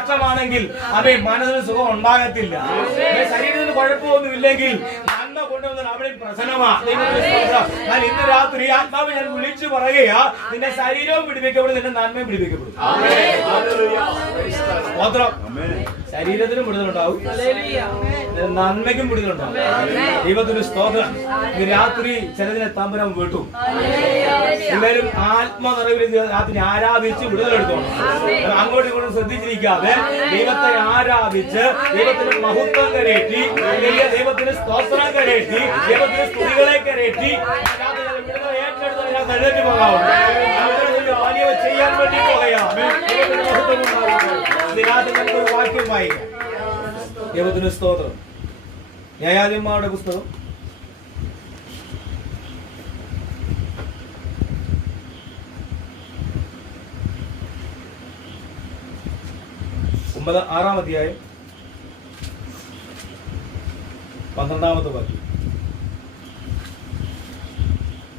കഷ്ടമാണെങ്കിൽ അവൻ മനസ്സിന് സുഖം ഉണ്ടാകത്തില്ല. ശരീരത്തിന് കുഴപ്പമൊന്നുമില്ലെങ്കിൽ നന്മ കൊണ്ടുവന്നാൽ അവിടെ പ്രശ്നമാണ്. ഞാൻ ഇന്ന് രാത്രി ആത്മാവ് ഞാൻ വിളിച്ചു പറയുകയാ, നിന്റെ ശരീരവും പിടിപ്പിക്കപ്പെടും, നിന്റെ നന്മയും പിടിപ്പിക്കപ്പെടും. ശരീരത്തിനും വിടുതലുണ്ടാവും, നന്മയ്ക്കും വിടുതലുണ്ടാവും. ദൈവത്തിന് സ്തോത്രം. ഇന്ന് രാത്രി ചിലതിനെ തമ്പുരാൻ വിട്ടു. എല്ലാവരും ആത്മനിറവിൽ രാത്രി ആരാധിച്ച് വിടുതലെടുത്തോണം. അങ്ങോട്ടും ഇങ്ങോട്ടും ശ്രദ്ധിച്ചിരിക്കാതെ ദൈവത്തെ ആരാധിച്ച് ദൈവത്തിന് മഹത്വം കരേറ്റി, ദൈവത്തിന് സ്തോത്രം കരേറ്റി, ദൈവത്തിന് സ്തുതികളെ കരേറ്റി ഏറ്റെടുത്ത് എഴുന്നേറ്റ് പോകാവും. വലിയ ചെയ്യാൻ വേണ്ടി പോകയാ. വാക്യം വായിക്കാം. ദൈവത്തിന് സ്തോത്രം. ന്യായാധിപന്മാരുടെ പുസ്തകം 6-ാം അധ്യായം 12-ാമത്തെ വാക്യം.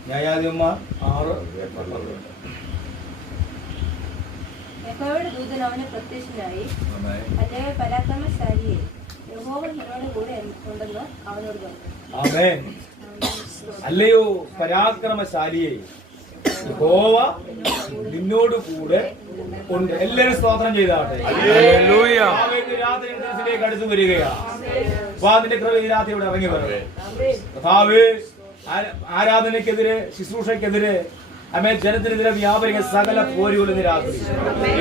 ന്യായാധിപന്മാർ 6:12. യഹോവയുടെ ദൂതൻ അവന് പ്രത്യക്ഷനായി, അല്ലേ പരാക്രമശാലിയെ, യഹോവ നിന്നോട് കൂടെ ഉണ്ടെന്ന് അവനോട് പറഞ്ഞു. ആമേൻ. അല്ലയോ പരാക്രമശാലിയെ, യഹോവ നിന്നോട് കൂടെ ഉണ്ട്. എല്ലാവരും സ്തോത്രം ചെയ്താട്ടെ. രാത്രിയിലേക്ക് അടുത്ത് വരികയാണ്. നിന്റെ കൃപ ഈ രാത്രി ഇവിടെ ഇറങ്ങി വരട്ടെ. കർത്താവേ, ആരാധനയ്ക്കെതിരെ, ശുശ്രൂഷയ്ക്കെതിരെ, അമേ ജനത്തിനെതിരെ വ്യാപരിക സകല പോരുകളും രാത്രി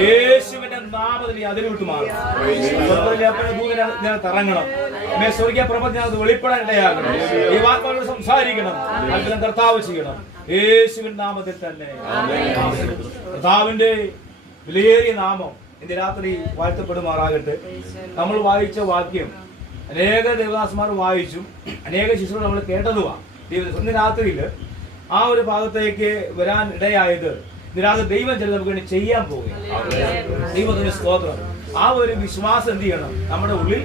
യേശുവിന്റെ നാമത്തിൽ അതിൽ വിട്ടു മാറും. ഇറങ്ങണം. സ്വർഗീയ പ്രപഞ്ചം വെളിപ്പെടാൻ ഇടയാകണം. ദൈവാത്മാവിനോട് സംസാരിക്കണം. അത്ഭുതം കർത്താവ് ചെയ്യണം. യേശുവിന്റെ നാമത്തിൽ തന്നെ. കർത്താവിന്റെ വിലയേറിയ നാമം ഇന്ന് രാത്രി വാഴ്ത്തപ്പെടുമാറാകട്ടെ. നമ്മൾ വായിച്ച വാക്യം അനേക ദേവദാസന്മാർ വായിച്ചു, അനേക ശിശുക്കൾ നമ്മൾ കേട്ടതുമാണ്. ഇന്ന് രാത്രിയിൽ ആ ഒരു ഭാഗത്തേക്ക് വരാൻ ഇടയായത് ഇന്ന് ദൈവം ചില നമുക്ക് വേണ്ടി ചെയ്യാൻ പോവുകയാണ്. ദൈവത്തിന് സ്തോത്രം. ആ ഒരു വിശ്വാസം എന്ത് ചെയ്യണം? നമ്മുടെ ഉള്ളിൽ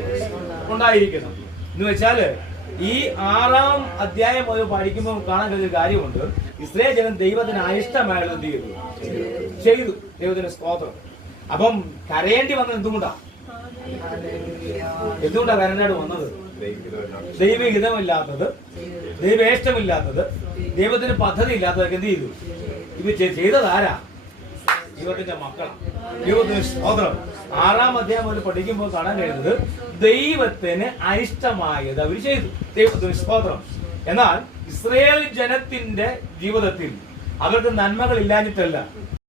ഉണ്ടായിരിക്കണം. എന്ന് വെച്ചാല് ഈ 6-ാം അധ്യായം മുതൽ പഠിക്കുമ്പോൾ കാണാൻ കഴിയുന്ന കാര്യമുണ്ട്. ഇസ്രായേൽ ജനം ദൈവത്തിന് അനിഷ്ടമായത് എന്ത് ചെയ്തു? ദൈവത്തിന് സ്തോത്രം. അപ്പം കരയേണ്ടി വന്നത് എന്തുകൊണ്ടാ കരഞ്ഞാട് വന്നത്? ദൈവഹിതമില്ലാത്തത്, ദൈവേഷ്ടമില്ലാത്തത്, ദൈവത്തിന് പദ്ധതി ഇല്ലാത്തതൊക്കെ എന്ത് ചെയ്തു? ഇത് ചെയ്തതാരാ? ദൈവത്തിന്റെ മക്കളാണ്. ദൈവത്തിന് സ്തോത്രം. 6-ാം അധ്യായം മുതൽ പഠിക്കുമ്പോൾ കാണാൻ കഴിയുന്നത് ദൈവത്തിന് അനിഷ്ടമായത് അവർ ചെയ്തു. ദൈവത്തിന് സ്തോത്രം. എന്നാൽ ഇസ്രായേൽ ജനത്തിന്റെ ജീവിതത്തിൽ അവർക്ക് നന്മകൾ ഇല്ലാഞ്ഞിട്ടല്ല,